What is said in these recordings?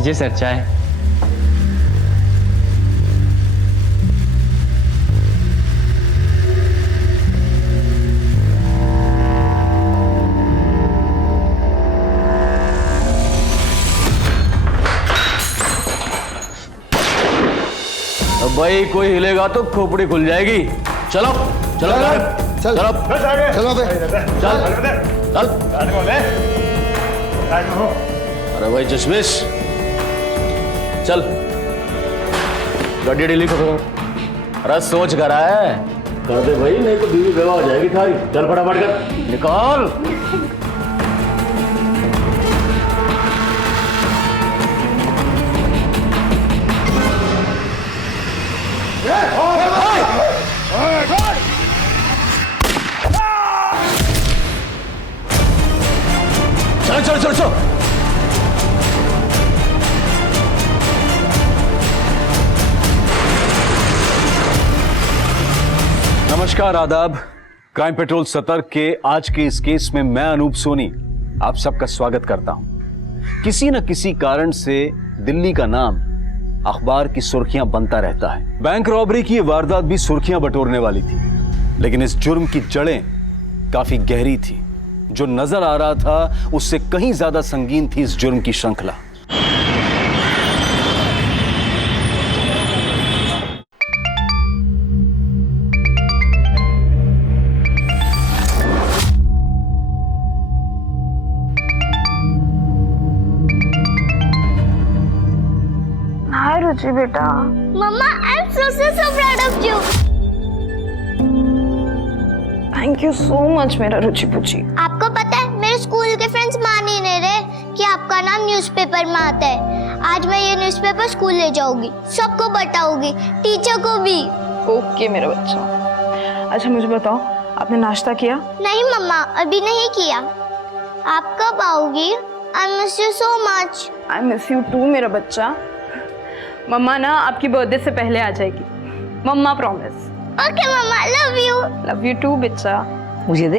लीजिए सर चाय। अब भाई कोई हिलेगा तो खोपड़ी खुल जाएगी। चलो चलो चल चलो चलो बे चल चल। अरे भाई चश्मिश चल गाड़ी ढीली करो। अरे सोच कर रहा है कर दे भाई, नहीं तो बीवी बेवा हो जाएगी थारी। चल फटाफट कर निकाल। चलो चलो चलो चलो। नमस्कार आदाब। क्राइम पेट्रोल सतर्क के आज के इस केस में मैं अनूप सोनी आप सबका स्वागत करता हूं। किसी न किसी कारण से दिल्ली का नाम अखबार की सुर्खियां बनता रहता है। बैंक रॉबरी की यह वारदात भी सुर्खियां बटोरने वाली थी, लेकिन इस जुर्म की जड़ें काफी गहरी थी। जो नजर आ रहा था उससे कहीं ज्यादा संगीन थी इस जुर्म की श्रृंखला। हाय रुचि बेटा। Mama I am so proud of you. Thank you so much मेरा रुचि पुची। आपको पता है मेरे स्कूल के फ्रेंड्स मान ही नहीं रहे कि आपका नाम न्यूज़पेपर में आता है। आज मैं ये न्यूज़पेपर स्कूल ले जाऊंगी, सबको बताऊंगी, टीचर को भी। ओके मेरा बच्चा। अच्छा मुझे बताओ आपने नाश्ता किया? नहीं मम्मा अभी नहीं किया। आप कब आओगी? I miss you so much. I miss you too मेरा बच्चा। मम्मा ना आपकी बर्थडे से पहले आ जाएगी, mama promise. Okay mama love you. Love you too बच्चा। मुझे दे।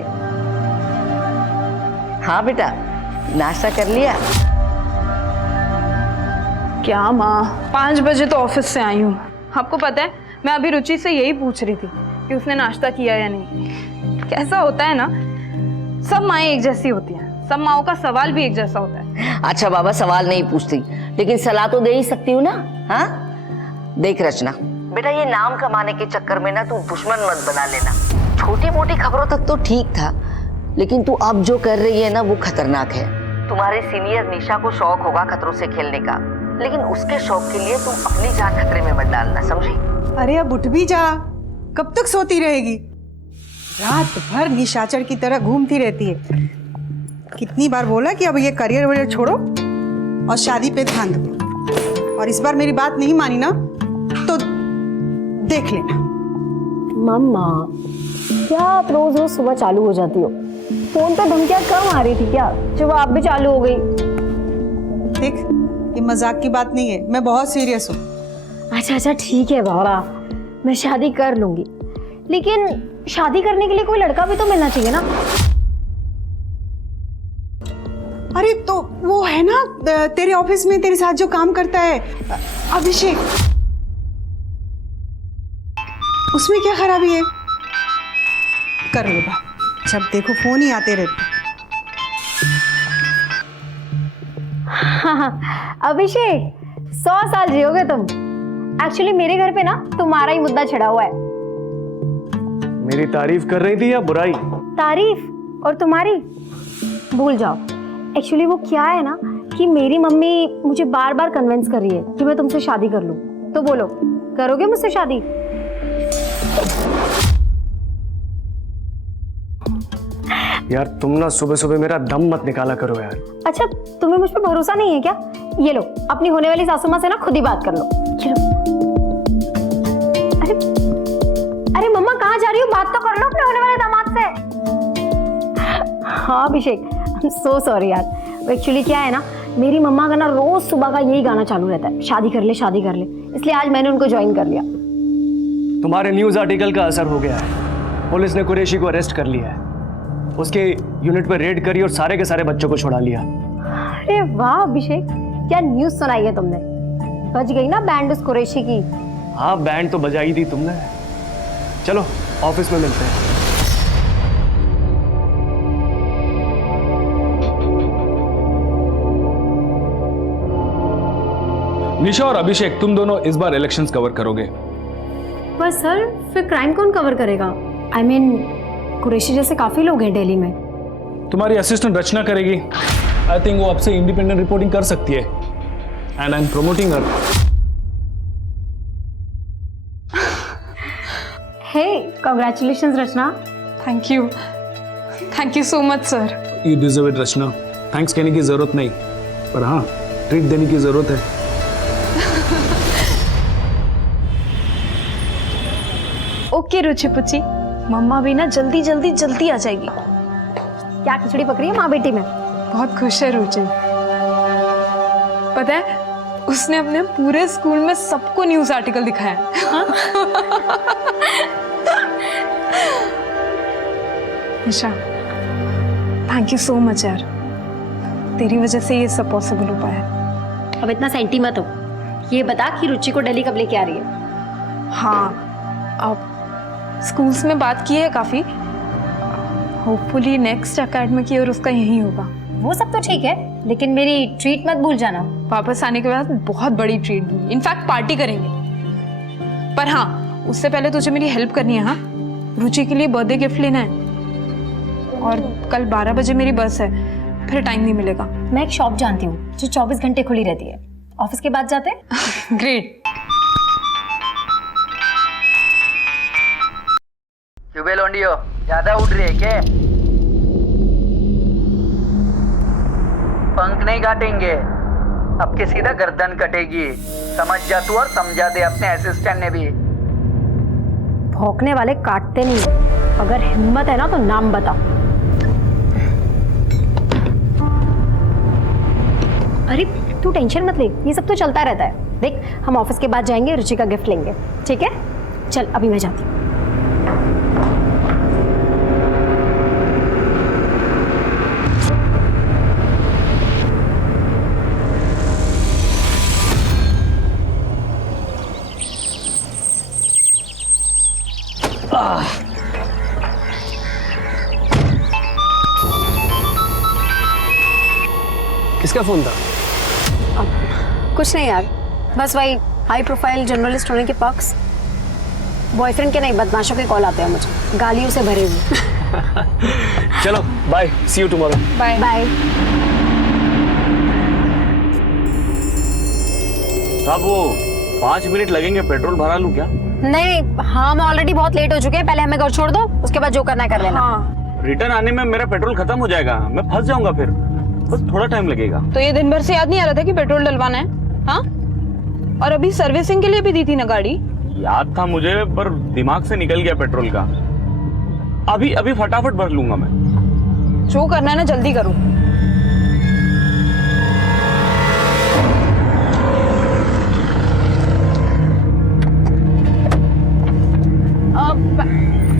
हाँ बेटा नाश्ता कर लिया? क्या माँ 5 बजे तो ऑफिस से आई हूँ। आपको पता है मैं अभी रुचि से यही पूछ रही थी कि उसने नाश्ता किया या नहीं। कैसा होता है ना, सब माएँ एक जैसी होती हैं, सब माओं का सवाल भी एक जैसा होता है। अच्छा बाबा सवाल नहीं पूछती, लेकिन सलाह तो दे ही सकती हूँ ना। हाँ देख रचना बेटा, ये नाम कमाने के चक्कर में ना तू दुश्मन मत बना लेना। छोटी मोटी खबरों तक तो ठीक था, लेकिन तू अब जो कर रही है ना वो खतरनाक है। तुम्हारे सीनियर निशा को शौक होगा खतरों से खेलने का, लेकिन उसके शौक के लिए तुम अपनी जान खतरे में मत डालना, समझी? अरे अब उठ भी जा, कब तक सोती रहेगी? रात भर निशाचर की तरह घूमती रहती है। कितनी बार बोला कि अब ये करियर वरियर छोड़ो और शादी पे ध्यान दो, और इस बार मेरी बात नहीं मानी ना तो देख लेना। मम्मा क्या आप रोज रोज सुबह चालू हो जाती हो? फोन पे धमकियां कम आ रही थी क्या जब आप भी चालू हो गई? देख ये मजाक की बात नहीं है, मैं बहुत सीरियस हूँ। अच्छा अच्छा ठीक है बाबा, मैं शादी कर लूंगी, लेकिन शादी करने के लिए कोई लड़का भी तो मिलना चाहिए ना। अरे तो वो है ना तेरे ऑफिस में तेरे साथ जो काम करता है अभिषेक, उसमें क्या खराबी है? कर लो बात, जब देखो फोन ही आते रहते। हाँ, अभिषेक 100 साल जियोगे तुम। एक्चुअली मेरे घर पे ना तुम्हारा ही मुद्दा छिड़ा हुआ है। मेरी तारीफ कर रही थी या बुराई? तारीफ और तुम्हारी भूल जाओ। एक्चुअली वो क्या है ना कि मेरी मम्मी मुझे बार बार कन्विंस कर रही है कि मैं तुमसे शादी कर लूं। तो बोलो करोगे मुझसे शादी? यार तुम ना सुबह सुबह मेरा दम मत निकाला करो यार। अच्छा तुम्हें मुझ पर भरोसा नहीं है क्या? ये लो अपनी होने वाली सासू माँ से ना खुद ही बात कर लो। चलो। अरे अरे मम्मा कहाँ जा रही हो? बात तो कर लो अपने होने वाले दामाद से। हाँ अभिषेक सो सॉरी यार। एक्चुअली क्या है ना, मेरी मम्मा का ना रोज सुबह का यही गाना चालू रहता है, शादी कर ले शादी कर ले, इसलिए आज मैंने उनको ज्वाइन कर लिया। तुम्हारे न्यूज आर्टिकल का असर हो गया है। पुलिस ने कुरैशी को अरेस्ट कर लिया है, उसके यूनिट पर रेड करी और सारे के सारे बच्चों को छुड़ा लिया। अरे वाह अभिषेक, क्या न्यूज़ सुनाई है तुमने? बज गई ना बैंड उस कुरैशी की। हाँ, बैंड तो बजाई थी तुमने। चलो ऑफिस में मिलते हैं। निशा और अभिषेक, तुम दोनों इस बार इलेक्शंस कवर करोगे। पर सर फिर क्राइम कौन कवर करेगा? आई मीन कुरैशी जैसे काफी लोग हैं दिल्ली में। तुम्हारी असिस्टेंट रचना करेगी। आई थिंक वो आपसे इंडिपेंडेंट रिपोर्टिंग कर सकती है। And I am promoting her. Hey, congratulations Rachna. Thank you so much sir. You deserve it Rachna. Thanks कहने की जरूरत नहीं, पर हाँ ट्रीट देने की जरूरत है। ओके रुचि पुची, मम्मा भी ना जल्दी आ जाएगी। क्या खिचड़ी पक रही है माँ बेटी में? बहुत खुश है रुचि। पता है, उसने अपने पूरे स्कूल में सबको न्यूज़ आर्टिकल दिखाया है। निशा, थैंक यू सो मच यार, तेरी वजह से ये सब पॉसिबल हो पाया। अब इतना सेंटी मत हो। ये बता कि रुचि को दिल्ली कब लेके आ रही है? हाँ, अब स्कूल्स में बात की है काफ़ी। होपफुली नेक्स्ट एकेडमिक ईयर उसका यही होगा। वो सब तो ठीक है, लेकिन मेरी ट्रीट मत भूल जाना। वापस आने के बाद बहुत बड़ी ट्रीट दूंगी, इनफैक्ट पार्टी करेंगे। पर हाँ, उससे पहले तुझे मेरी हेल्प करनी है। हाँ, रुचि के लिए बर्थडे गिफ्ट लेना है और कल 12 बजे मेरी बस है, फिर टाइम नहीं मिलेगा। मैं एक शॉप जानती हूँ जो 24 घंटे खुली रहती है। ऑफिस के बाद जाते हैं। ग्रेट। क्यों लोंडियो, ज्यादा उड़ रही है क्या? पंख नहीं काटेंगे, अब के सीधा गर्दन कटेगी। समझ जा तू और समझा दे अपने असिस्टेंट ने भी। भौंकने वाले काटते नहीं। अगर हिम्मत है ना तो नाम बता। अरे तू टेंशन मत ले, ये सब तो चलता रहता है। देख, हम ऑफिस के बाद जाएंगे, रुचि का गिफ्ट लेंगे, ठीक है? चल अभी मैं जाती हूँ। किसका फोन था? कुछ नहीं यार, बस वही हाई प्रोफाइल जर्नलिस्ट होने के पक्ष। बॉयफ्रेंड के नहीं, बदमाशों के कॉल आते हैं मुझे, गालियों से भरे हुए। चलो bye, see you tomorrow. Bye bye. साहब वो 5 मिनट लगेंगे, पेट्रोल भरा लूं क्या? नहीं, हाँ हम ऑलरेडी बहुत लेट हो चुके हैं। पहले हमें घर छोड़ दो, उसके बाद जो करना है कर लेना। हाँ, रिटर्न आने में मेरा पेट्रोल खत्म हो जाएगा, मैं फंस जाऊंगा, फिर बस थोड़ा टाइम लगेगा। तो ये दिन भर से याद नहीं आ रहा था कि पेट्रोल डलवाना है? हाँ, और अभी सर्विसिंग के लिए भी दी थी ना गाड़ी। याद था मुझे, पर दिमाग से निकल गया पेट्रोल का। अभी अभी फटाफट भर लूंगा मैं। जो करना है ना जल्दी करो।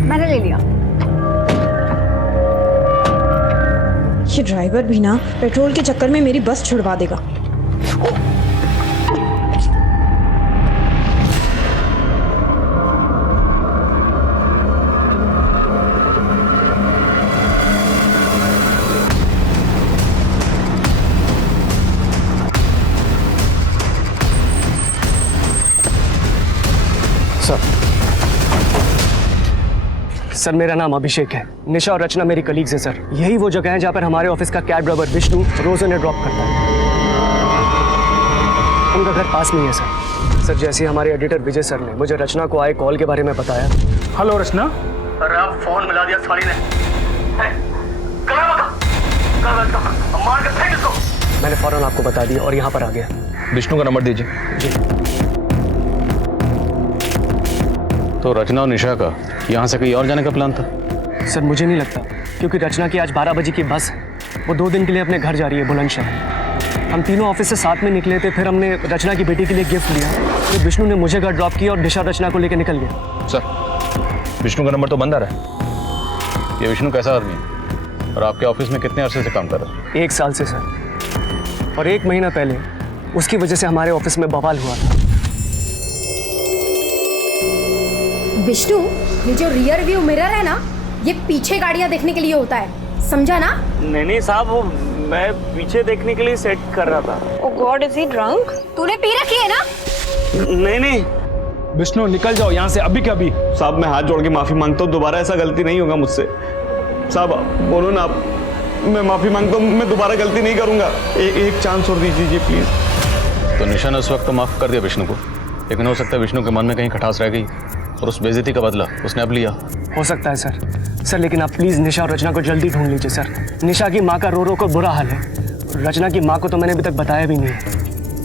मैंने ले लिया। ये ड्राइवर भी ना पेट्रोल के चक्कर में मेरी बस छुड़वा देगा। सर, मेरा नाम अभिषेक है। निशा और रचना मेरी कलीग्स हैं सर। यही वो जगह है जहाँ पर हमारे ऑफिस का कैब ड्राइवर विष्णु रोज उन्हें ड्रॉप करता है। उनका घर पास में ही है सर। सर, जैसे हमारे एडिटर विजय सर ने मुझे रचना को आए कॉल के बारे में बताया। हेलो रचना। अरे आप फोन मिला दिया साली ने। मार के फेंक इसको। मैंने फौरन आपको बता दिया और यहाँ पर आ गया। विष्णु का नंबर दीजिए। जी। तो रचना और निशा का यहाँ से कहीं और जाने का प्लान था? सर, मुझे नहीं लगता, क्योंकि रचना की आज 12 बजे की बस है। वो 2 दिन के लिए अपने घर जा रही है बुलंदशहर। हम तीनों ऑफिस से साथ में निकले थे, फिर हमने रचना की बेटी के लिए गिफ्ट लिया, फिर विष्णु ने मुझे घर ड्रॉप किया और निशा रचना को लेकर निकल गया। सर, विष्णु का नंबर तो बंद आ रहा है। ये विष्णु कैसा आदमी है और आपके ऑफिस में कितने अरसे से काम कर रहा है? 1 साल से सर। और 1 महीना पहले उसकी वजह से हमारे ऑफिस में बवाल हुआ था। विष्णु, ये जो रियर व्यू मिरर है ना, ये पीछे गाड़ियां देखने के लिए होता है, समझा ना? नहीं साहब, वो मैं पीछे देखने के लिए सेट कर रहा था। ओ गॉड, इज ही ड्रंक? तूने पी रखी है ना? नहीं। विष्णु निकल जाओ यहाँ से अभी के अभी। साहब मैं हाथ जोड़ के माफी मांगता हूँ, दोबारा ऐसा गलती नहीं होगा मुझसे। साहब बोलो ना आप, मैं माफी मांगता हूँ, मैं दोबारा गलती नहीं करूंगा। एक चांस और दीजिए प्लीज। तो निशा ने उस वक्त तो माफ कर दिया विष्णु को, लेकिन हो सकता है विष्णु के मन में कहीं खटास रह गई और उस बेइज्जती का बदला उसने अब लिया। हो सकता है सर, लेकिन आप प्लीज़ निशा और रचना को जल्दी ढूंढ लीजिए सर। निशा की माँ का रो को बुरा हाल है। रचना की माँ को तो मैंने अभी तक बताया भी नहीं है।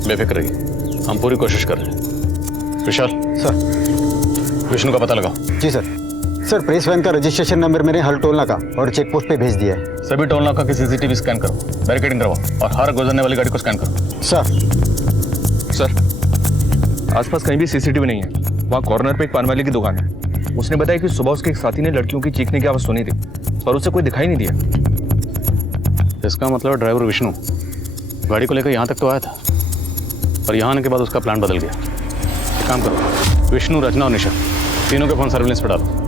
बेफिक्र रहिए, हम पूरी कोशिश कर रहे हैं। विशाल सर। विष्णु का पता लगाओ। जी सर, प्रेस वैन का रजिस्ट्रेशन नंबर मैंने हर टोल नाका और चेक पोस्ट पे भेज दिया है। सभी टोल नाका की सीसीटीवी स्कैन करो, बैरिकेडिंग करवाओ और हर गुजरने वाली गाड़ी को स्कैन करो। सर आसपास कहीं भी सीसीटीवी नहीं है। वहाँ कॉर्नर पे एक पान वाले की दुकान है। उसने बताया कि सुबह उसके एक साथी ने लड़कियों की चीखने की आवाज सुनी थी, पर उसे कोई दिखाई नहीं दिया। इसका मतलब ड्राइवर विष्णु गाड़ी को लेकर यहाँ तक तो आया था, पर यहाँ आने के बाद उसका प्लान बदल गया। एक काम करो, विष्णु, रचना और निशा तीनों के फोन सर्विलेंस पे डालो।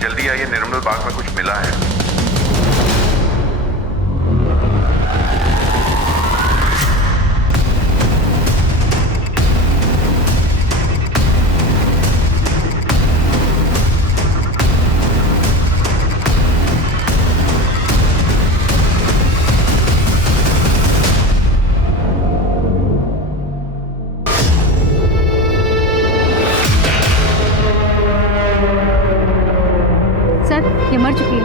जल्दी आइए, निर्मल बाग में कुछ मिला है। ये मर चुकी है।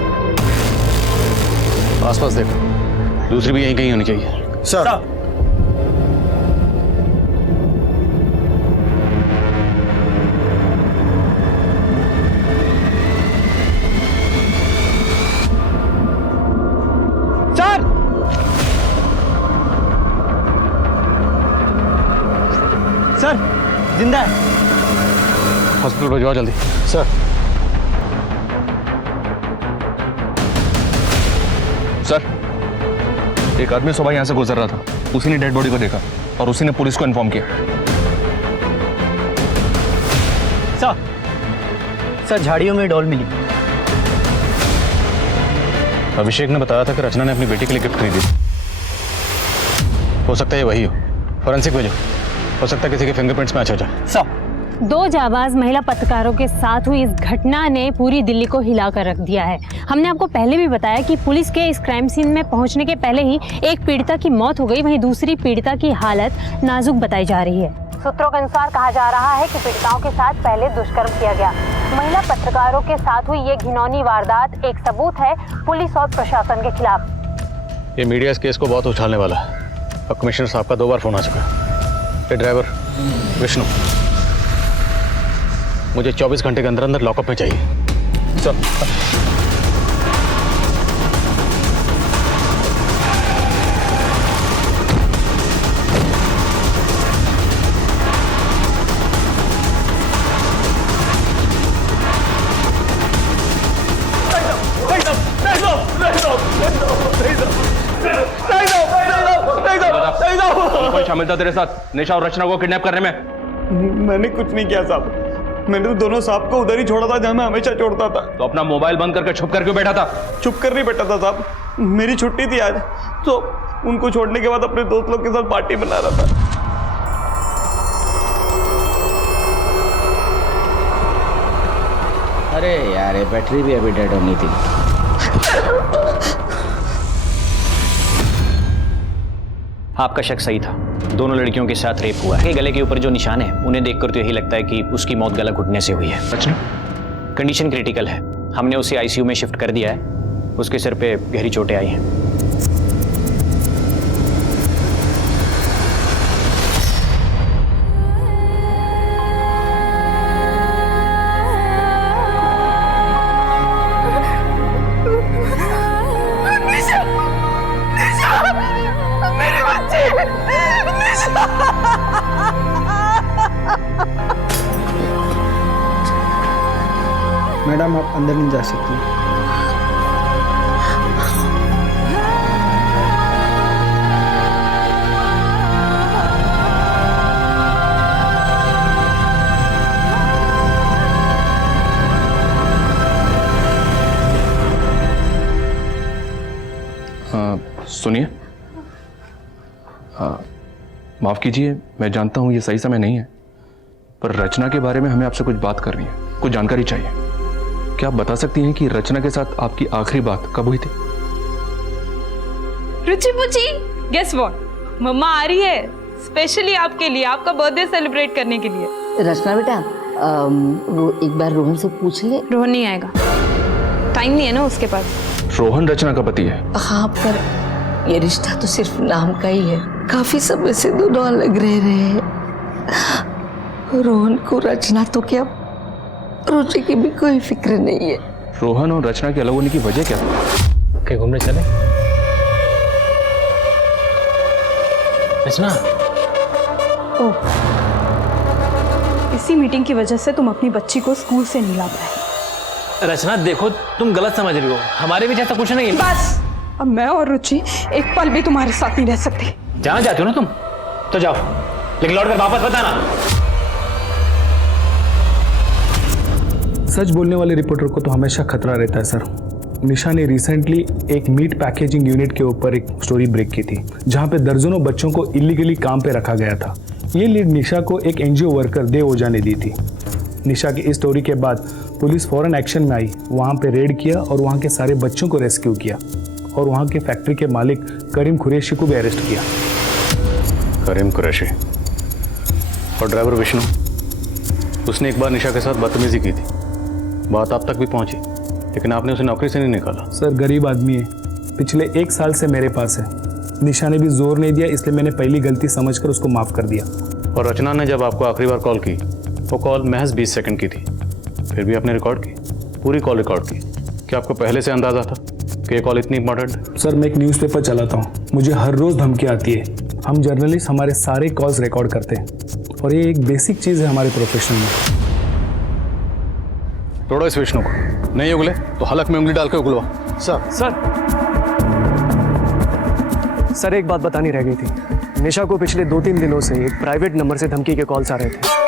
आसपास देखो, दूसरी भी यहीं कहीं होनी चाहिए। सर। सर जिंदा है। हॉस्पिटल भिजवाओ जल्दी। सर। सर, एक आदमी सुबह यहाँ से गुजर रहा था, उसी ने डेड बॉडी को देखा और उसी ने पुलिस को इन्फॉर्म किया। सर झाड़ियों में डॉल मिली। अभिषेक ने बताया था कि रचना ने अपनी बेटी के लिए गिफ्ट खरीदी। हो सकता है ये वही हो। फॉरेंसिक भेजो, हो सकता है किसी के फिंगरप्रिंट्स मैच हो जाए। दो जाबाज महिला पत्रकारों के साथ हुई इस घटना ने पूरी दिल्ली को हिलाकर रख दिया है। हमने आपको पहले भी बताया कि पुलिस के इस क्राइम सीन में पहुंचने के पहले ही एक पीड़िता की मौत हो गई, वहीं दूसरी पीड़िता की हालत नाजुक बताई जा रही है। सूत्रों के अनुसार कहा जा रहा है कि पीड़िताओं के साथ पहले दुष्कर्म किया गया। महिला पत्रकारों के साथ हुई ये घिनौनी वारदात एक सबूत है पुलिस और प्रशासन के खिलाफ। ये मीडिया इस केस को बहुत उछालने वाला है। अब कमिश्नर साहब का 2 बार फोन आ चुका है। ये ड्राइवर विष्णु मुझे 24 घंटे के अंदर अंदर लॉकअप में चाहिए। सर। कौन शामिल था तेरे साथ निशा और रचना को किडनैप करने में? मैंने कुछ नहीं किया साहब, मैंने तो दोनों साहब को उधर ही छोड़ा था जहां मैं हमेशा छोड़ता था। तो अपना मोबाइल बंद करके छुप कर क्यों बैठा था? छुप कर नहीं बैठा था साहब, मेरी छुट्टी थी आज, तो उनको छोड़ने के बाद अपने दोस्त लोग के साथ पार्टी बना रहा था। अरे यार ये बैटरी भी अभी डेड होनी थी। आपका शक सही था, दोनों लड़कियों के साथ रेप हुआ है। गले के ऊपर जो निशान है उन्हें देखकर तो यही लगता है कि उसकी मौत गला घुटने से हुई है। अच्छा? कंडीशन क्रिटिकल है, हमने उसे आईसीयू में शिफ्ट कर दिया है। उसके सिर पे गहरी चोटें आई हैं। मेरी मैडम आप अंदर नहीं जा सकती। सुनिए, माफ़ कीजिए, मैं जानता हूँ ये सही समय नहीं है, पर रचना के बारे में हमें आपसे कुछ बात करनी है, कुछ जानकारी चाहिए। क्या आप बता सकती हैं कि रचना के साथ आपकी आखिरी बात कब हुई थी? रुचि पुची, गेस व्हाट, मम्मा आ रही है स्पेशली आपके लिए, आपका बर्थडे सेलिब्रेट करने के लिए। रचना बेटा, वो एक बार रोहन से पूछ ले। रोहन नहीं आएगा, टाइम नहीं है ना उसके पास। रोहन रचना का पति है? हाँ, पर ये रिश्ता तो सिर्फ नाम का ही है। काफी समय से दोनों अलग रह रहे हैं। रोहन को रचना तो क्या, रुचि की भी कोई फिक्र नहीं है। रोहन और रचना के अलग होने की वजह क्या? कहीं घूमने चले? रचना, इसी मीटिंग की वजह से तुम अपनी बच्ची को स्कूल से नहीं ला पाए। रचना देखो, तुम गलत समझ रही हो, हमारे बीच ऐसा कुछ नहीं है। बस, अब मैं और रुचि एक पल भी तुम्हारे साथ नहीं रह सकती। जहां जाती हो ना तुम, तो जाओ, लेकिन लौट कर वापस बताना। सच बोलने वाले रिपोर्टर को तो हमेशा खतरा रहता है सर। निशा ने रिसेंटली एक मीट पैकेजिंग यूनिट के ऊपर एक स्टोरी ब्रेक की थी, जहां पे दर्जनों बच्चों को इलीगली काम पे रखा गया था। ये लीड निशा को एक एनजीओ वर्कर देव ओझा ने दी थी। निशा की इस स्टोरी के बाद पुलिस फौरन एक्शन में आई, वहाँ पे रेड किया और वहाँ के सारे बच्चों को रेस्क्यू किया और वहाँ के फैक्ट्री के मालिक करीम कुरैशी को भी अरेस्ट किया। करीम कुरैशी और ड्राइवर विष्णु, उसने एक बार निशा के साथ बदतमीजी की थी, बात आप तक भी पहुंची, लेकिन आपने उसे नौकरी से नहीं निकाला। सर गरीब आदमी है, पिछले 1 साल से मेरे पास है। निशा ने भी जोर नहीं दिया, इसलिए मैंने पहली गलती समझकर उसको माफ़ कर दिया। और रचना ने जब आपको आखिरी बार कॉल की, वो कॉल महज 20 सेकंड की थी, फिर भी आपने रिकॉर्ड की, पूरी कॉल रिकॉर्ड की। क्या आपको पहले से अंदाजा था कि ये कॉल इतनी इंपॉर्टेंट है? सर मैं एक न्यूज़पेपर चलाता हूँ, मुझे हर रोज़ धमकी आती है। हम जर्नलिस्ट हमारे सारे कॉल्स रिकॉर्ड करते हैं और ये एक बेसिक चीज़ है हमारे प्रोफेशन में। तोड़ो इस विष्णु को, नहीं उगले तो हलक में उंगली डाल के उगलवा। सर एक बात बतानी रह गई थी। निशा को पिछले 2-3 दिनों से एक प्राइवेट नंबर से धमकी के कॉल्स आ रहे थे।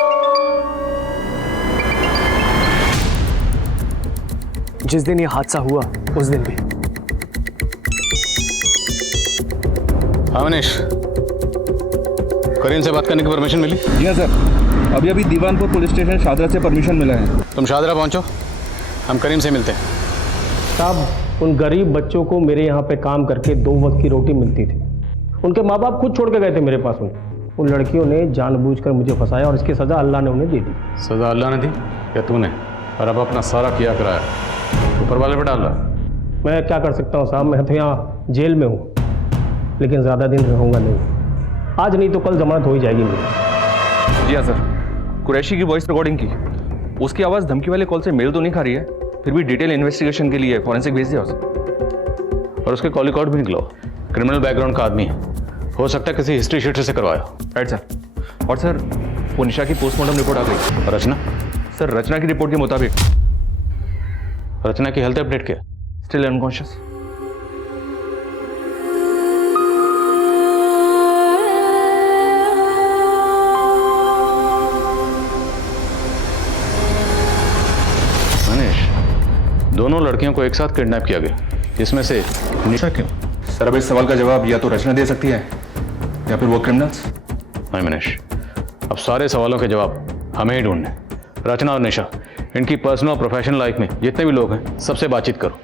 जिस दिन ये हादसा हुआ उस दिन भी। हाँ मनीष, करीम से बात करने की परमिशन मिली? जी हाँ सर, अभी अभी दीवानपुर पुलिस स्टेशन शादरा से परमिशन मिला है। तुम शादरा पहुंचो, हम करीम से मिलते हैं। साहब, उन गरीब बच्चों को मेरे यहाँ पे काम करके 2 वक्त की रोटी मिलती थी। उनके माँ बाप खुद छोड़ के गए थे मेरे पास। उन लड़कियों ने जानबूझकर मुझे फंसाया और इसकी सज़ा अल्लाह ने उन्हें दे दी। सज़ा अल्लाह ने दी या तूने? और अब अपना सारा किया कराया ऊपर वाले पे डाल रहा। मैं क्या कर सकता हूँ साहब, मैं तो यहाँ जेल में हूँ, लेकिन ज़्यादा दिन रहूँगा नहीं। आज नहीं तो कल जमानत हो ही जाएगी मेरी। जी हाँ सर, कुरैशी की वॉइस रिकॉर्डिंग की, उसकी आवाज़ धमकी वाले कॉल से मेल तो नहीं खा रही है, फिर भी डिटेल इन्वेस्टिगेशन के लिए फॉरेंसिक भेज दिया उसे। और उसके कॉल रिकॉर्ड भी निकलो, क्रिमिनल बैकग्राउंड का आदमी है, हो सकता है किसी हिस्ट्री शीट से करवाया। Right sir. और सर वो निशा की पोस्टमार्टम रिपोर्ट आ गई। रचना? सर रचना की रिपोर्ट के मुताबिक रचना की हेल्थ अपडेट क्या? Still unconscious. मनीष, दोनों लड़कियों को एक साथ किडनैप किया गया, जिसमें से निशा क्यों? सर अब इस सवाल का जवाब या तो रचना दे सकती है या फिर वो क्रिमिनल्स। नहीं मनीष, अब सारे सवालों के जवाब हमें ही ढूंढने। रचना और निशा, इनकी पर्सनल और प्रोफेशनल लाइफ में जितने भी लोग हैं सबसे बातचीत करो।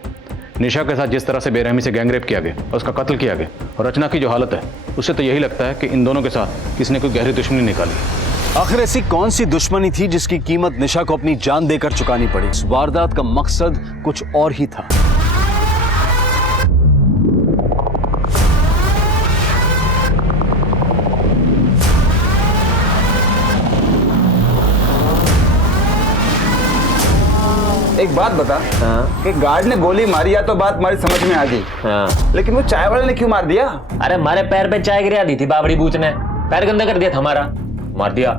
निशा के साथ जिस तरह से बेरहमी से गैंगरेप किया गया और उसका कत्ल किया गया, और रचना की जो हालत है, उससे तो यही लगता है कि इन दोनों के साथ किसी ने कोई गहरी दुश्मनी निकाली। आखिर ऐसी कौन सी दुश्मनी थी जिसकी कीमत निशा को अपनी जान देकर चुकानी पड़ी? इस वारदात का मकसद कुछ और ही था। एक बात बता, कि गार्ड ने गोली मारी या तो बात हमारी समझ में आ गई, लेकिन वो चाय वाले ने क्यों मार दिया? अरे हमारे पैर पे चाय गिरा दी थी बाबड़ी बूच ने, पैर गंदा कर दिया था हमारा, मार दिया।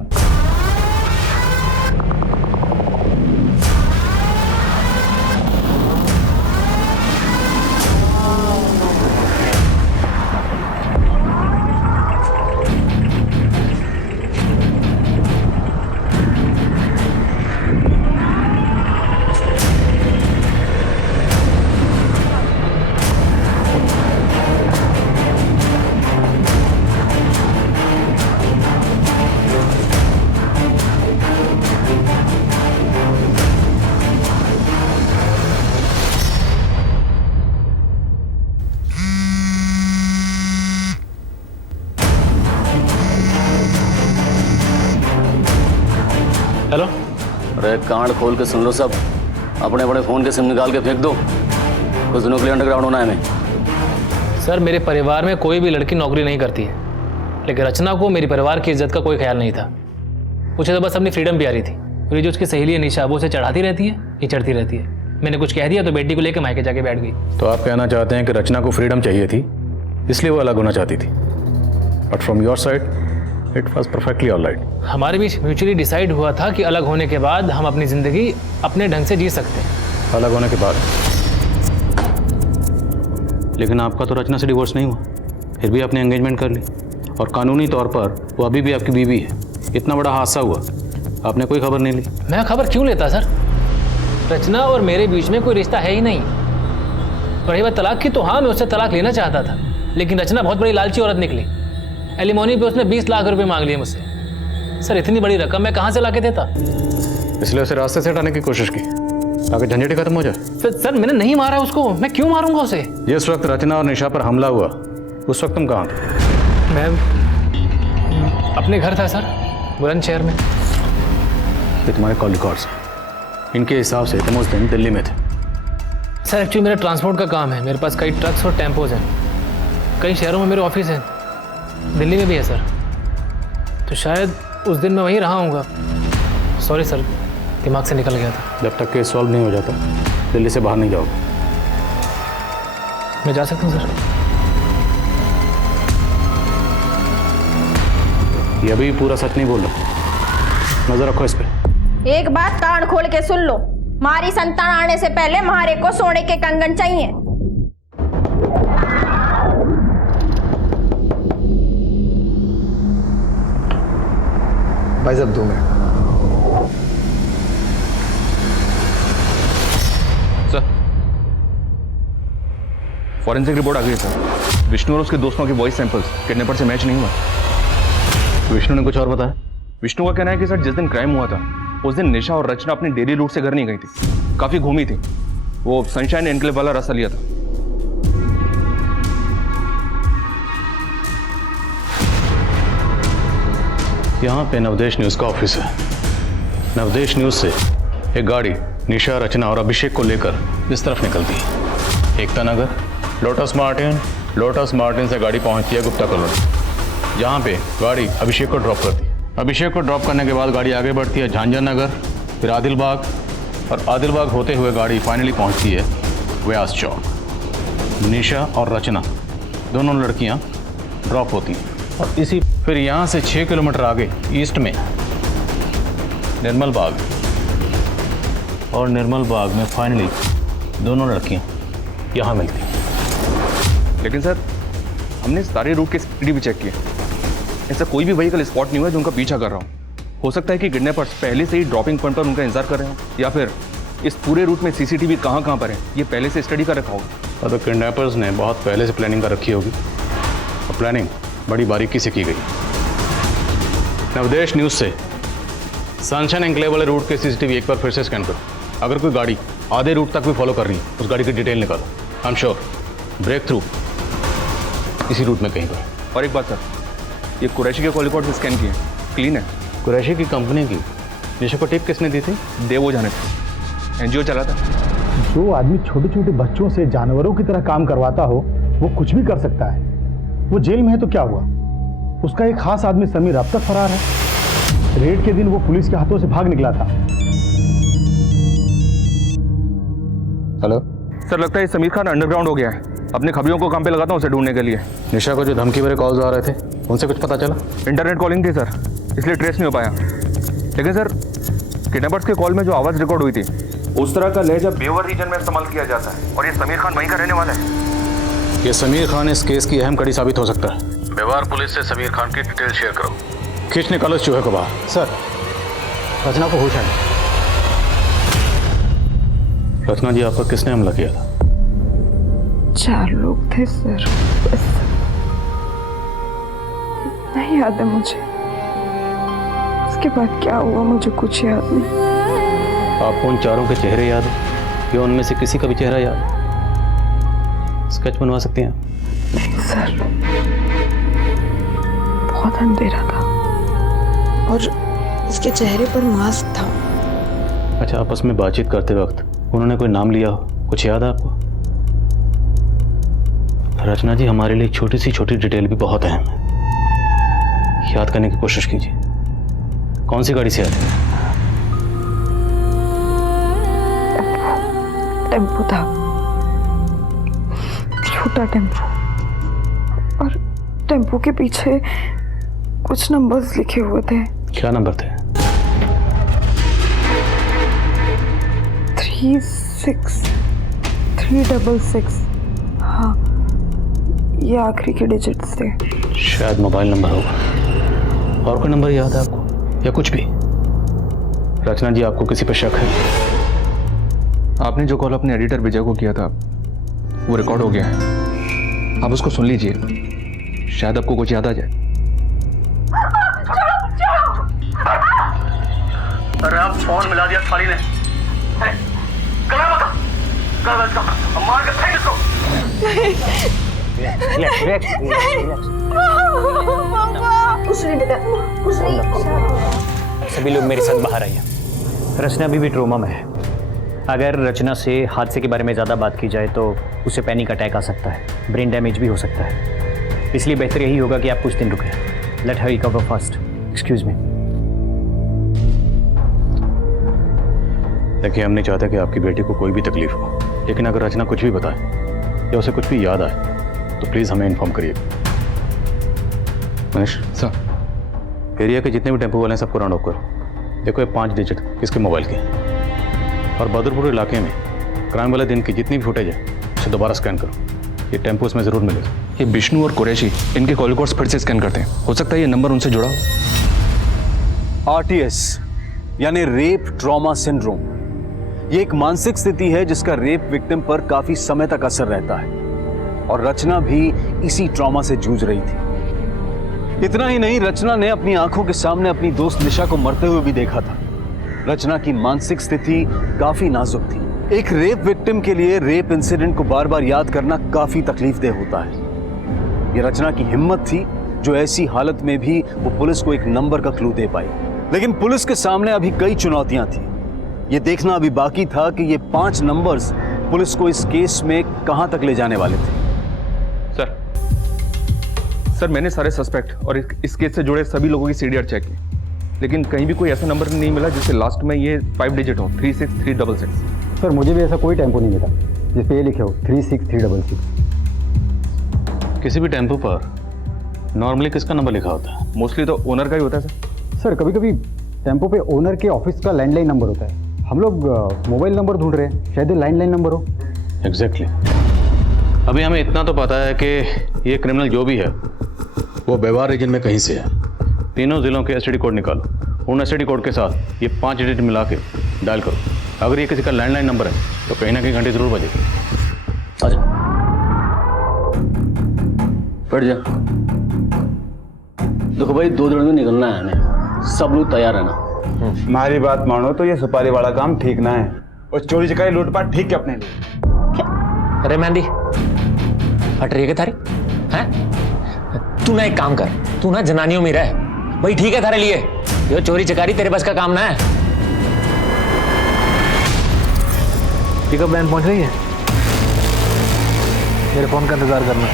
अरे कांड खोल के सुन लो सब, अपने अपने फ़ोन के सिम निकाल के फेंक दो। कुछ दिनों के लिए अंडरग्राउंड होना है हमें। सर मेरे परिवार में कोई भी लड़की नौकरी नहीं करती है, लेकिन रचना को मेरे परिवार की इज्जत का कोई ख्याल नहीं था। मुझे तो बस अपनी फ्रीडम प्यारी थी। मेरी जो उसकी सहेली है निशा, वो उसे चढ़ाती रहती है, ये चढ़ती रहती है। मैंने कुछ कह दिया तो बेटी को लेकर मायके जाके बैठ गई। तो आप कहना चाहते हैं कि रचना को फ्रीडम चाहिए थी, इसलिए वो अलग होना चाहती थी, but from your side it was perfectly alright. हमारे बीच म्यूचुअली डिसाइड हुआ था कि अलग होने के बाद हम अपनी ज़िंदगी अपने ढंग से जी सकते हैं। अलग होने के बाद? लेकिन आपका तो रचना से डिवोर्स नहीं हुआ, फिर भी आपने एंगेजमेंट कर ली, और कानूनी तौर पर वो अभी भी आपकी बीवी है। इतना बड़ा हादसा हुआ, आपने कोई खबर नहीं ली। मैं खबर क्यों लेता सर? रचना और मेरे बीच में कोई रिश्ता है ही नहीं। रही बात तलाक की, तो हाँ मैं उससे तलाक लेना चाहता था, लेकिन रचना बहुत बड़ी लालची औरत निकली। एलिमोनी पे उसने 20 लाख रुपए मांग लिए मुझसे। सर इतनी बड़ी रकम मैं कहाँ से लाके देता? इसलिए उसे रास्ते से हटाने की कोशिश की ताकि झंझट खत्म हो जाए। सर मैंने नहीं मारा उसको, मैं क्यों मारूंगा उसे? जिस वक्त रचना और निशा पर हमला हुआ उस वक्त तुम कहाँ थे? मैं अपने घर था सर, बुलंदशहर में। ये तुम्हारे कॉल रिकॉर्ड्स, इनके हिसाब से तुम उस दिन दिल्ली में थे। सर एक्चुअली मेरा ट्रांसपोर्ट का काम है, मेरे पास कई ट्रक्स और टेम्पोज हैं। कई शहरों में मेरे ऑफिस हैं, दिल्ली में भी है सर। तो शायद उस दिन मैं वहीं रहा हूँगा। सॉरी सर, दिमाग से निकल गया था। जब तक केस सॉल्व नहीं हो जाता दिल्ली से बाहर नहीं जाओगे। मैं जा सकता हूँ सर? ये अभी पूरा सच नहीं बोल रहा, नजर रखो इस पे। एक बात कान खोल के सुन लो, हमारी संतान आने से पहले हमारे को सोने के कंगन चाहिए। भाई साहब 2 मिनट। सर फॉरेंसिक रिपोर्ट आ गई है सर। विष्णु और उसके दोस्तों की वॉइस सैंपल्स किडनैपर से मैच नहीं हुआ। विष्णु ने कुछ और बताया? विष्णु का कहना है कि सर जिस दिन क्राइम हुआ था उस दिन निशा और रचना अपने डेली रूट से घर नहीं गई थी, काफी घूमी थी। वो सनशाइन एनक्लेव वाला रास्ता लिया था। यहाँ पे नवदेश न्यूज का ऑफिस है। नवदेश न्यूज से एक गाड़ी निशा, रचना और अभिषेक को लेकर इस तरफ निकलती है। एकता नगर, लोटस मार्टिन से गाड़ी पहुंचती है गुप्ता कॉलोनी, जहाँ पे गाड़ी अभिषेक को ड्रॉप करती है। अभिषेक को ड्रॉप करने के बाद गाड़ी आगे बढ़ती है झांझर नगर, फिर आदिलबाग, और आदिलबाग होते हुए गाड़ी फाइनली पहुंचती है व्यास चौक। निशा और रचना दोनों लड़कियां ड्रॉप होती हैं, और इसी फिर यहाँ से 6 किलोमीटर आगे ईस्ट में निर्मल बाग, और निर्मल बाग में फाइनली दोनों लड़कियां यहाँ मिलती हैं। लेकिन सर हमने सारे रूट के सीसीटीवी चेक किए, ऐसा कोई भी व्हीकल स्पॉट नहीं हुआ जो उनका पीछा कर रहा हूँ। हो सकता है कि किडनैपर्स पहले से ही ड्रॉपिंग पॉइंट पर उनका इंतजार कर रहे हो, या फिर इस पूरे रूट में सीसीटीवी कहाँ कहाँ पर है ये पहले से स्टडी कर रखा होगा। तो किडनैपर्स ने बहुत पहले से प्लानिंग कर रखी होगी, और प्लानिंग बड़ी बारीकी से की गई। नवदेश न्यूज से सनशाइन एनक्लेव वाले रूट के सीसीटीवी एक बार फिर से स्कैन करो। अगर कोई गाड़ी आधे रूट तक भी फॉलो कर रही है उस गाड़ी की डिटेल निकालो। I am sure break through इसी रूट में कहीं पर। और एक बात सर, ये कुरैशी के कॉल रिकॉर्ड से स्कैन किए, क्लीन है। कुरैशी की कंपनी की निशा को टिप किसने दी थी? देवो जाने थे, एनजीओ चला था। जो आदमी छोटे छोटे बच्चों से जानवरों की तरह काम करवाता हो वो कुछ भी कर सकता है। वो जेल में है तो क्या हुआ? उसका एक खास आदमी समीर अब तक फरार है। रेड के दिन वो पुलिस के हाथों से भाग निकला था। हेलो सर, लगता है समीर खान अंडरग्राउंड हो गया है। अपने खबरियों को काम पे लगाता हूँ उसे ढूंढने के लिए। निशा को जो धमकी भरे कॉल्स आ रहे थे उनसे कुछ पता चला? इंटरनेट कॉलिंग थी सर, इसलिए ट्रेस नहीं हो पाया। लेकिन सर किडनैपर्स के कॉल में जो आवाज़ रिकॉर्ड हुई थी उस तरह का लहजा बेवर रीजन में इस्तेमाल किया जाता है, और ये समीर खान वहीं का रहने वाला है। ये समीर खान इस केस की अहम कड़ी साबित हो सकता है। व्यवहार पुलिस से समीर खान की डिटेल शेयर करो। खींच निकालो इस चूहे को बाहर। सर रचना को होश है। रचना जी, आप पर किसने हमला किया था? 4 लोग थे सर, बस नहीं याद है मुझे। उसके बाद क्या हुआ मुझे कुछ याद नहीं। आपको उन चारों के चेहरे याद है या उनमें से किसी का भी चेहरा याद है? स्केच बनवा सकती हैं? नहीं सर, बहुत अंधेरा था और उसके चेहरे पर मास्क था। अच्छा, आपस में बातचीत करते वक्त उन्होंने कोई नाम लिया हो, कुछ याद है आपको? रचना जी, हमारे लिए छोटी सी छोटी डिटेल भी बहुत अहम है, याद करने की कोशिश कीजिए। कौन सी गाड़ी से आते हैं? टेम्पो था, छोटा टेम्पो, और टेम्पो के पीछे कुछ नंबर्स लिखे हुए थे। क्या नंबर थे? 36366। हाँ, ये आखिरी के डिजिट्स थे। शायद मोबाइल नंबर होगा। और कोई नंबर याद है आपको, या कुछ भी? रचना जी, आपको किसी पर शक है? आपने जो कॉल अपने एडिटर विजय को किया था वो रिकॉर्ड हो गया है, आप उसको सुन लीजिए, शायद आपको कुछ याद आ जाए। अरे आप फोन मिला दिया थाली ने। मार के फेंक इसको। कुछ नहीं बेटा, कुछ नहीं। सभी लोग मेरे साथ बाहर आइए। रचना अभी भी ट्रोमा में है। अगर रचना से हादसे के बारे में ज़्यादा बात की जाए तो उसे पैनिक अटैक आ सकता है, ब्रेन डैमेज भी हो सकता है। इसलिए बेहतर यही होगा कि आप कुछ दिन रुकें। Let her recover first. Excuse me. देखिए, हम नहीं चाहते कि आपकी बेटी को कोई भी तकलीफ हो, लेकिन अगर रचना कुछ भी बताए या उसे कुछ भी याद आए तो प्लीज़ हमें इन्फॉर्म करिए। मनीष सर, एरिया के जितने भी टेम्पो वाले हैं सबको राउंड ऑफ करो। देखो, ये 5 डिजिट किसके मोबाइल के हैं, और बहादुरपुर इलाके में क्राइम वाले दिन की जितनी भी फुटेज है उसे दोबारा स्कैन करो। ये टेम्पो इसमें ज़रूर मिलेगा। ये विष्णु और कुरैशी इनके कॉल रिकॉर्ड्स फिर से स्कैन करते हैं, हो सकता है ये नंबर उनसे जुड़ा हो। RTS यानी रेप ट्रॉमा सिंड्रोम, ये एक मानसिक स्थिति है जिसका रेप विक्टिम पर काफी समय तक असर रहता है, और रचना भी इसी ट्रॉमा से जूझ रही थी। इतना ही नहीं, रचना ने अपनी आंखों के सामने अपनी दोस्त निशा को मरते हुए भी देखा था। रचना की मानसिक स्थिति काफी नाजुक थी। एक रेप विक्टिम के लिए रेप इंसिडेंट को बार बार याद करना काफी तकलीफदेह होता है। यह रचना की हिम्मत थी जो ऐसी हालत में भी वो पुलिस को एक नंबर का क्लू दे पाई। लेकिन पुलिस के सामने अभी कई चुनौतियां थी। ये देखना अभी बाकी था कि ये 5 नंबर्स पुलिस को इस केस में कहां तक ले जाने वाले थे। सर, मैंने सारे सस्पेक्ट और इस केस से जुड़े सभी लोगों की सीडीआर चेक की, लेकिन कहीं भी कोई ऐसा नंबर नहीं मिला जिससे लास्ट में ये 5 डिजिट हो, 36366। सर, मुझे भी ऐसा कोई टेम्पो नहीं मिला जिस पे ये लिखे हो 36366। किसी भी टेम्पो पर नॉर्मली किसका नंबर लिखा होता है? मोस्टली तो ओनर का ही होता है सर, कभी कभी टेम्पो पे ओनर के ऑफिस का लैंडलाइन नंबर होता है। हम लोग मोबाइल नंबर ढूंढ रहे हैं, शायद लैंडलाइन नंबर हो। एग्जैक्टली। अभी हमें इतना तो पता है कि ये क्रिमिनल जो भी है वो व्यवहार रीजन में कहीं से है। तीनों जिलों के एसटीडी कोड निकालो, उन एसटीडी कोड के साथ ये 5 डिजिट मिला के डायल करो। अगर ये किसी का लैंडलाइन नंबर है तो कहीं ना कहीं घंटे जरूर बजेगी। आजा, बैठ जा। देखो भाई, 2 दिन में निकलना है हमें, सब लोग तैयार है ना? हमारी बात मानो तो ये सुपारी वाला काम ठीक ना है, और चोरी चकारी लूटपाट ठीक है अपने लिए। अरे मेहंदी, हट रही है क्या थारी? हैं? तू ना एक काम कर, तू ना जनानियों में रह, भाई ठीक है थारे लिए। यो चोरी चकारी तेरे बस का काम ना है। पिकअप वैन पहुंच रही है, मेरे फोन का इंतजार करना।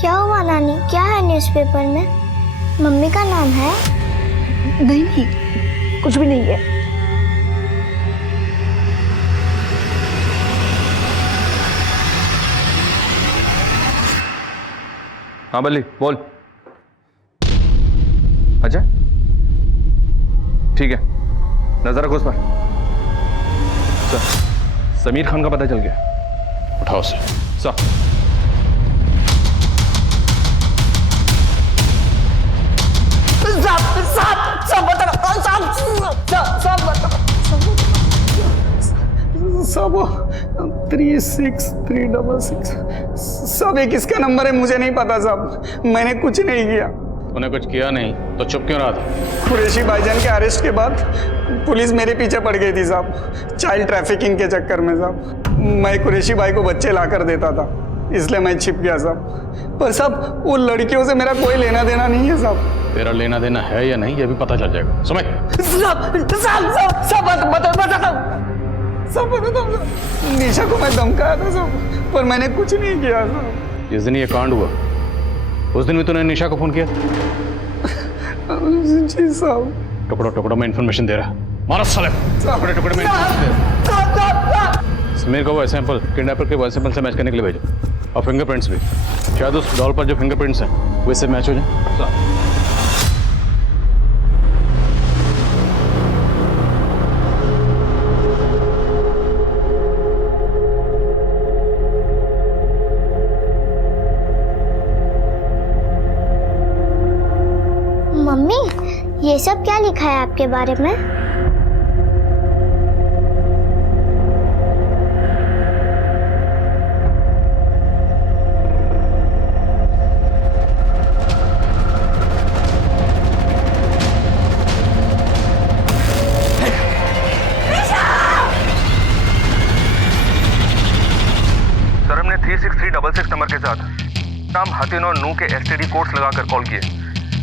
क्या हुआ नानी, क्या है न्यूज़पेपर में? मम्मी का नाम है? नहीं, कुछ भी नहीं है। हाँ बल्ली, बोल। अच्छा, ठीक है, नजर रखो उस पर। समीर खान का पता चल गया, उठाओ उसे। सर, सब 36366 सब, ये किसका नंबर है मुझे नहीं पता साहब, मैंने कुछ नहीं किया। तूने कुछ किया नहीं तो चुप क्यों रहा था? कुरैशी भाईजान के अरेस्ट के बाद पुलिस मेरे पीछे पड़ गई थी साहब, चाइल्ड ट्रैफिकिंग के चक्कर में साहब। मैं कुरैशी भाई को बच्चे ला कर देता था, इसलिए मैं छिप गया साहब। पर साहब वो लड़कियों से मेरा कोई लेना देना नहीं है साहब। तेरा लेना देना है या नहीं ये भी पता चल जाएगा। समझ सब बताता हूँ। निशा को मैं धमकाया था साहब, पर मैंने कुछ नहीं किया साहब। जिस दिन ये कांड हुआ उस दिन भी तूने निशा को फोन किया? जी साहब। टुकड़ों टुकड़ों में इन्फॉर्मेशन दे रहा। मारा साले, टुकड़े टुकड़े में समीर को वो सैंपल किडनैपर के वो सैंपल से मैच करने के लिए भेजो, और फिंगरप्रिंट्स भी। शायद उस डॉल पर जो फिंगरप्रिंट्स हैं वो इससे मैच हो जाए। मम्मी, ये सब क्या लिखा है आपके बारे में? सर, हमने 36366 नंबर के साथ नाम हतिन और नू के एसटीडी कोड्स लगाकर कॉल किए।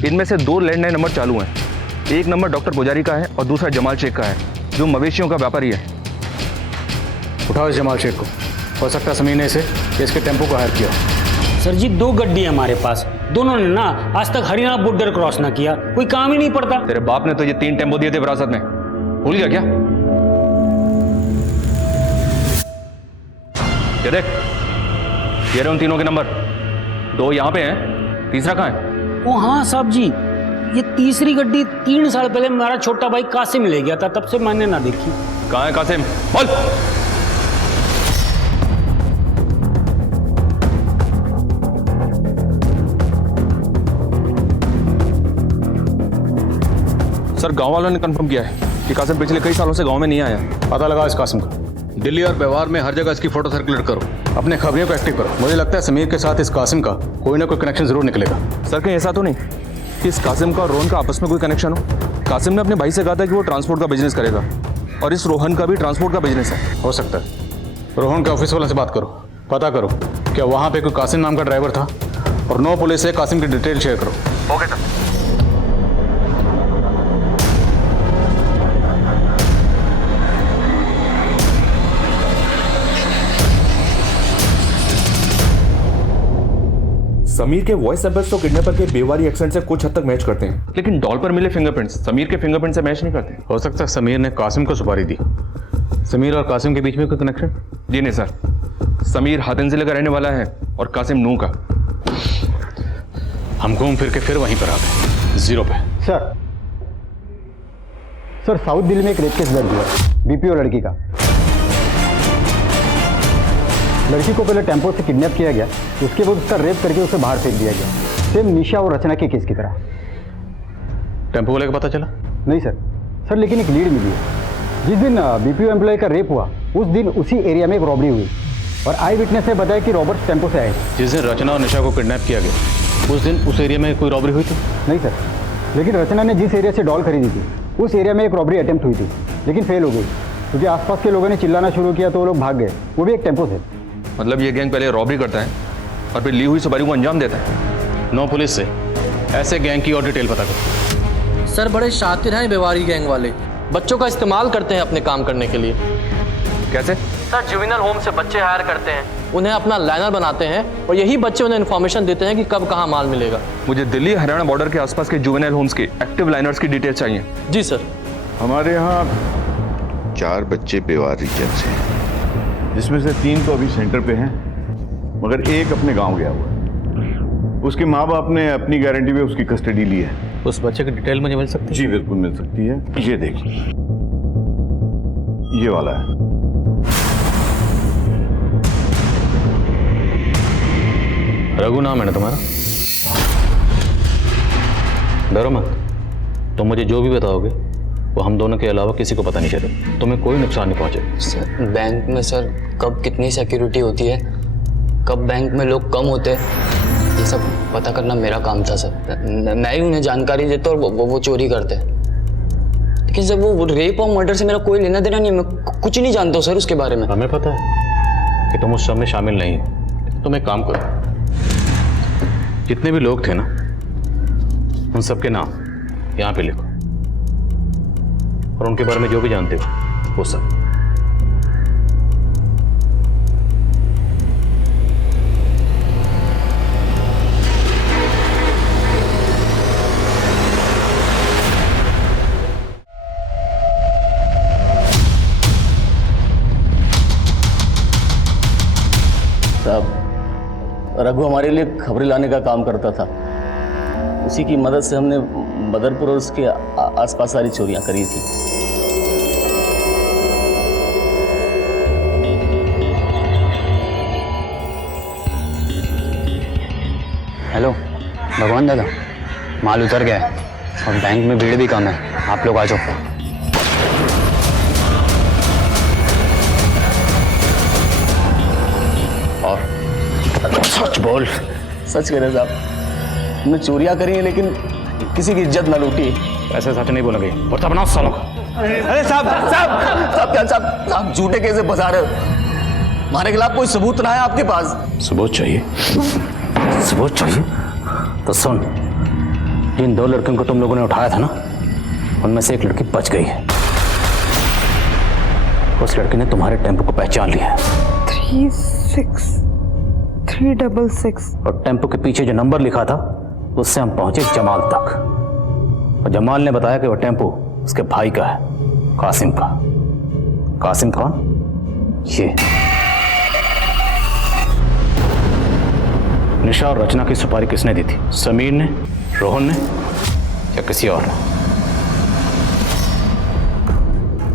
इनमें से 2 लैंडलाइन नंबर चालू हैं। एक नंबर डॉक्टर पुजारी का है और दूसरा जमाल शेख का है, जो मवेशियों का व्यापारी है। उठाओ इस जमाल शेख को। हो सकता है समीर ने इसे इसके टेम्पो को हायर किया। सर जी 2 गड्डी है हमारे पास, दोनों ने ना आज तक हरियाणा बॉर्डर क्रॉस ना किया, कोई काम ही नहीं पड़ता। तेरे बाप ने तो ये 3 टेम्पो दिए थे विरासत में, भूल गया क्या? ये देख, ये रहे उन तीनों के नंबर। 2 यहाँ पे हैं, तीसरा कहाँ है? ओ हाँ साहब जी, ये तीसरी गड्डी 3 साल पहले हमारा छोटा भाई कासिम ले गया था, तब से मैंने ना देखी। कहाँ है कासिम? बोल। सर, गांव वालों ने कंफर्म किया है कि कासिम पिछले कई सालों से गांव में नहीं आया। पता लगा इस कासिम का। दिल्ली और व्यवहार में हर जगह इसकी फोटो सर्कुलेट करो, अपने खबरियों को एक्टिव करो। मुझे लगता है समीर के साथ इस कासिम का कोई ना कोई कनेक्शन जरूर निकलेगा। सर, कहीं ऐसा तो नहीं कि इस कासिम का और रोहन का आपस में कोई कनेक्शन हो? कासिम ने अपने भाई से कहा था कि वो ट्रांसपोर्ट का बिजनेस करेगा, और इस रोहन का भी ट्रांसपोर्ट का बिजनेस है। हो सकता है। रोहन के ऑफिस वालों से बात करो, पता करो क्या वहाँ पे कोई कासिम नाम का ड्राइवर था, और 9 पुलिस से कासिम की डिटेल शेयर करो। Okay sir. समीर के वॉइस सैंपल्स तो किडनैपर के बेवारी एक्सेंट से कुछ हद तक मैच करते हैं, लेकिन डॉल पर मिले फिंगरप्रिंट्स समीर के फिंगरप्रिंट से मैच नहीं करते। हो सकता है समीर ने कासिम को सुपारी दी। समीर और कासिम के बीच में कोई कनेक्शन? जी नहीं सर, समीर हातिन जिले का रहने वाला है और कासिम नू का। हम घूम फिर के फिर वहीं पर आ गए, 0 पे। सर, साउथ दिल्ली में एक रेप केस दर्ज हुआ, बीपीओ लड़की का। लड़की को पहले टेम्पो से किडनैप किया गया, उसके बाद उसका रेप करके उसे बाहर फेंक दिया गया, सेम निशा और रचना के केस की तरह। टेम्पो वाले का पता चला? नहीं सर, लेकिन एक लीड मिली है। जिस दिन बीपीओ एम्प्लॉय का रेप हुआ उस दिन उसी एरिया में एक रॉबरी हुई, और आई विटनेस ने बताया कि रॉबर्ट्स टेम्पो से आए। जिस दिन रचना और निशा को किडनैप किया गया उस दिन उस एरिया में कोई रॉबरी हुई थी? नहीं सर, लेकिन रचना ने जिस एरिया से डॉल खरीदी थी उस एरिया में एक रॉबरी अटेम्प्ट हुई थी, लेकिन फेल हो गई क्योंकि आसपास के लोगों ने चिल्लाना शुरू किया तो वो लोग भाग गए, वो भी एक टेम्पो से। मतलब ये गैंग पहले रॉबरी करता है और फिर ली हुई सवारी को अंजाम देता है। 9 पुलिस से ऐसे गैंग की और डिटेल पता करो। सर, बड़े शातिर हैं बेवारी गैंग वाले, बच्चों का इस्तेमाल करते हैं अपने काम करने के लिए। कैसे? सर, जुवेनाइल होम से बच्चे हायर करते हैं, उन्हें अपना लाइनर बनाते हैं, और यही बच्चे उन्हें इन्फॉर्मेशन देते हैं कि कब कहाँ माल मिलेगा। मुझे दिल्ली हरियाणा बॉर्डर के आसपास के जुवेनाइल होम्स के एक्टिव लाइनर्स की डिटेल्स चाहिए। जी सर। हमारे यहाँ 4 बच्चे बेवारी जब से, जिसमें से 3 तो अभी सेंटर पे हैं, मगर एक अपने गांव गया हुआ है। उसके माँ बाप ने अपनी गारंटी पे उसकी कस्टडी ली है। उस बच्चे की डिटेल मुझे मिल सकती है? जी बिल्कुल मिल सकती है। ये देखिए, ये वाला है। रघु नाम है ना तुम्हारा? डरो मत, तुम मुझे जो भी बताओगे वो हम दोनों के अलावा किसी को पता नहीं चले, तुम्हें कोई नुकसान नहीं पहुंचे। सर, बैंक में सर कब कितनी सिक्योरिटी होती है, कब बैंक में लोग कम होते हैं, ये सब पता करना मेरा काम था सर। मैं ही उन्हें जानकारी देता और वो चोरी करते। लेकिन सर वो रेप और मर्डर से मेरा कोई लेना देना नहीं है, मैं कुछ नहीं जानता हूँ सर उसके बारे में। हमें पता है कि तुम उस सब में शामिल नहीं हो, तुम एक काम करो, जितने भी लोग थे ना उन सबके नाम यहाँ पे लिखो और उनके बारे में जो भी जानते हो वो सब। साहब, रघु हमारे लिए खबरें लाने का काम करता था। उसी की मदद से हमने बदरपुर और उसके आसपास सारी चोरियां करी थी। हेलो भगवान दादा, माल उतर गया है और बैंक में भीड़ भी कम है, आप लोग आ जाओ। और सच बोल। सच कह रहे साहब, हमने चोरियां करी हैं लेकिन किसी की इज्जत ना लूटी। ऐसे सच नहीं बोलोगे और तब ना सालों। अरे साहब साहब साहब क्या साहब, आप झूठे कैसे फंसा रहे हो? हमारे खिलाफ कोई सबूत ना है आपके पास? सबूत चाहिए? सबूत चाहिए तो सुन, जिन 2 लड़कियों को तुम लोगों ने उठाया था ना, उनमें से एक लड़की बच गई है। उस लड़की ने तुम्हारे टेम्पो को पहचान लिया है। 36366 और टेम्पो के पीछे जो नंबर लिखा था उससे हम पहुंचे जमाल तक, और जमाल ने बताया कि वो टेम्पो उसके भाई का है, कासिम का। कासिम कौन? ये निशा और रचना की सुपारी किसने दी थी? समीर ने, रोहन ने या किसी और ने?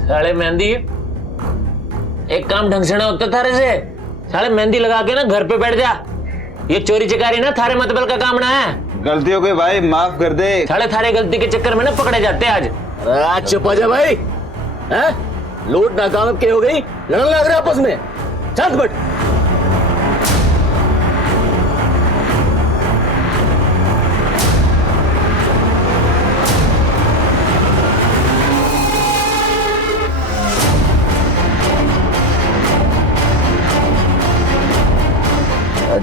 साले मेहंदी, एक काम ढंग से ना होता थारे से। साले मेहंदी लगा के ना घर पे बैठ जा। ये चोरी चकारी ना थारे मतबल का काम ना है। गलती हो गई भाई, माफ कर दे। साले थारे गलती के चक्कर में ना पकड़े जाते आज। आज चुप जा भाई, हैं? लूट नाकाम के हो गई, लड़ने लग रहे आपस में। चल बट।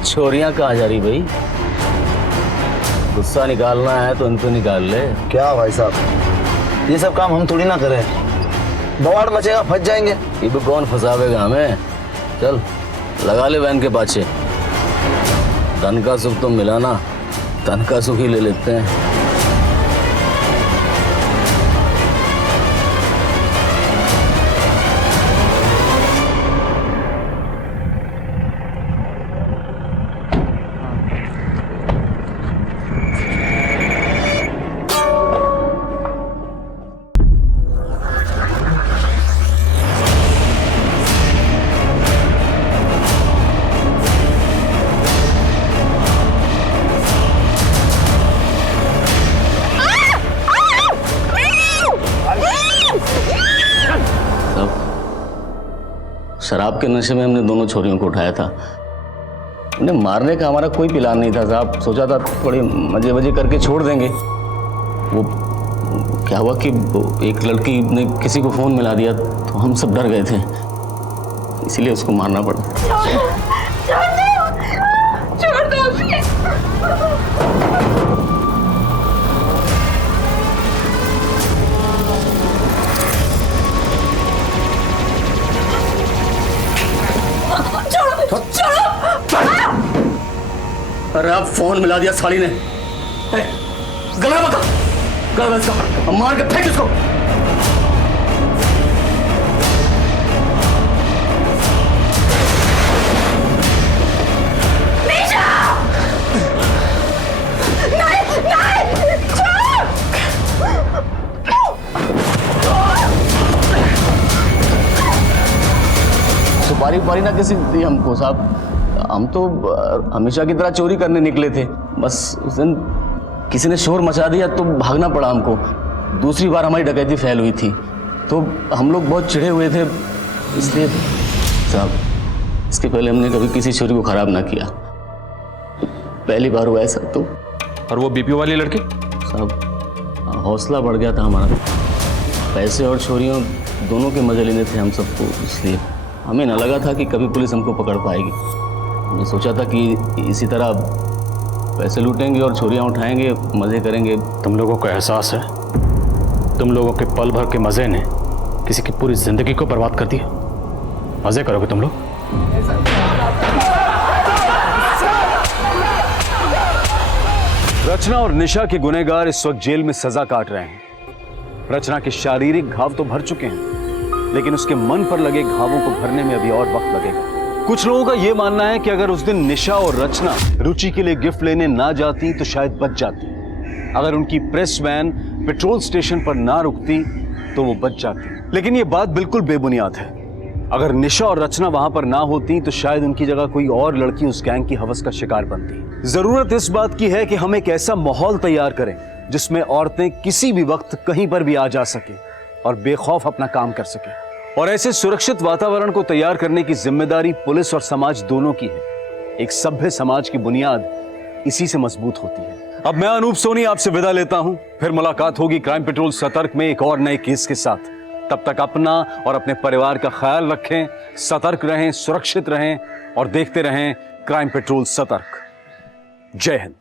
छोरियां कहाँ जा रही भाई? गुस्सा निकालना है तो इनको निकाल ले। क्या भाई साहब, ये सब काम हम थोड़ी ना करें, बवाड़ मचेगा, फंस जाएंगे। ये भी कौन फंसावेगा हमें? चल लगा ले वैन के पाछे। धन का सुख तो मिला ना, धन का सुख ही ले लेते हैं। शराब के नशे में हमने दोनों छोरियों को उठाया था। उन्हें मारने का हमारा कोई प्लान नहीं था साहब। सोचा था थोड़े मजे वजे करके छोड़ देंगे। वो क्या हुआ कि एक लड़की ने किसी को फोन मिला दिया तो हम सब डर गए थे, इसीलिए उसको मारना पड़ा। छोड़ दो उसे। अरे अब फोन मिला दिया साली ने। गला बका, गला इसका, मार के फेंक इसको। सुपारी उपारी ना किसी दी हमको साहब। हम तो हमेशा की तरह चोरी करने निकले थे, बस उस दिन किसी ने शोर मचा दिया तो भागना पड़ा हमको। दूसरी बार हमारी डकैती फैल हुई थी तो हम लोग बहुत चिढ़े हुए थे, इसलिए साहब इसके पहले हमने कभी किसी चोरी को खराब ना किया, पहली बार हुआ ऐसा। तो और वो बीपीओ वाली लड़की? साहब हौसला बढ़ गया था हमारा, पैसे और चोरियों दोनों के मजे लेने थे हम सबको, इसलिए हमें न लगा था कि कभी पुलिस हमको पकड़ पाएगी। मैं सोचा था कि इसी तरह पैसे लूटेंगे और चोरियां उठाएंगे, मजे करेंगे। तुम लोगों को एहसास है तुम लोगों के पल भर के मजे ने किसी की पूरी जिंदगी को बर्बाद कर दिया? मजे करोगे तुम लोग? रचना और निशा के गुनहगार इस वक्त जेल में सजा काट रहे हैं। रचना के शारीरिक घाव तो भर चुके हैं, लेकिन उसके मन पर लगे घावों को भरने में अभी और वक्त लगेगा। कुछ लोगों का यह मानना है कि अगर उस दिन निशा और रचना रुचि के लिए गिफ्ट लेने ना जाती तो शायद बच जाती। अगर उनकी प्रेस वैन पेट्रोल स्टेशन पर ना रुकती तो वो बच जाती। लेकिन ये बात बिल्कुल बेबुनियाद है। अगर निशा और रचना वहां पर ना होती तो शायद उनकी जगह कोई और लड़की उस गैंग की हवस का शिकार बनती। जरूरत इस बात की है कि हम एक ऐसा माहौल तैयार करें जिसमें औरतें किसी भी वक्त कहीं पर भी आ जा सके और बेखौफ अपना काम कर सके। और ऐसे सुरक्षित वातावरण को तैयार करने की जिम्मेदारी पुलिस और समाज दोनों की है। एक सभ्य समाज की बुनियाद इसी से मजबूत होती है। अब मैं अनूप सोनी आपसे विदा लेता हूं। फिर मुलाकात होगी क्राइम पेट्रोल सतर्क में एक और नए केस के साथ। तब तक अपना और अपने परिवार का ख्याल रखें, सतर्क रहें, सुरक्षित रहें और देखते रहें क्राइम पेट्रोल सतर्क। जय हिंद।